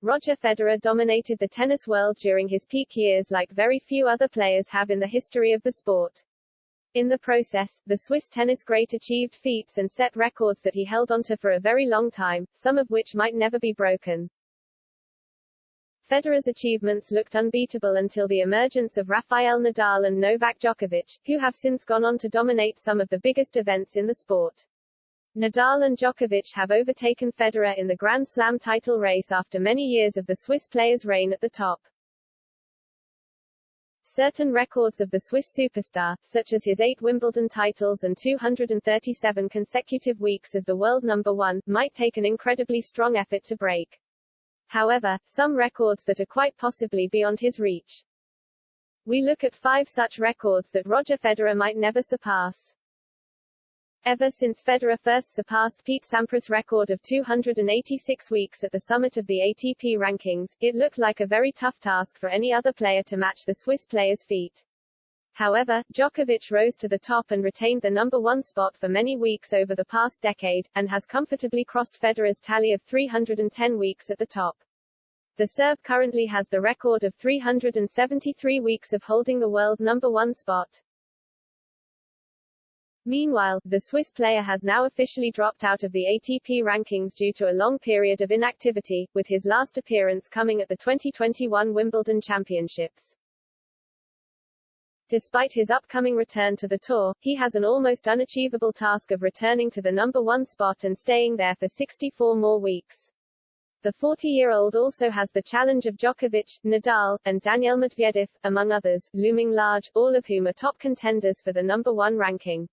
Roger Federer dominated the tennis world during his peak years like very few other players have in the history of the sport. In the process, the Swiss tennis great achieved feats and set records that he held onto for a very long time, some of which might never be broken. Federer's achievements looked unbeatable until the emergence of Rafael Nadal and Novak Djokovic, who have since gone on to dominate some of the biggest events in the sport. Nadal and Djokovic have overtaken Federer in the Grand Slam title race after many years of the Swiss player's reign at the top. Certain records of the Swiss superstar, such as his 8 Wimbledon titles and 237 consecutive weeks as the world number one, might take an incredibly strong effort to break. However, some records that are quite possibly beyond his reach. We look at 5 such records that Roger Federer might never surpass. Ever since Federer first surpassed Pete Sampras' record of 286 weeks at the summit of the ATP rankings, it looked like a very tough task for any other player to match the Swiss player's feat. However, Djokovic rose to the top and retained the number one spot for many weeks over the past decade, and has comfortably crossed Federer's tally of 310 weeks at the top. The Serb currently has the record of 373 weeks of holding the world number one spot. Meanwhile, the Swiss player has now officially dropped out of the ATP rankings due to a long period of inactivity, with his last appearance coming at the 2021 Wimbledon Championships. Despite his upcoming return to the tour, he has an almost unachievable task of returning to the number one spot and staying there for 64 more weeks. The 40-year-old also has the challenge of Djokovic, Nadal, and Daniil Medvedev, among others, looming large, all of whom are top contenders for the number one ranking.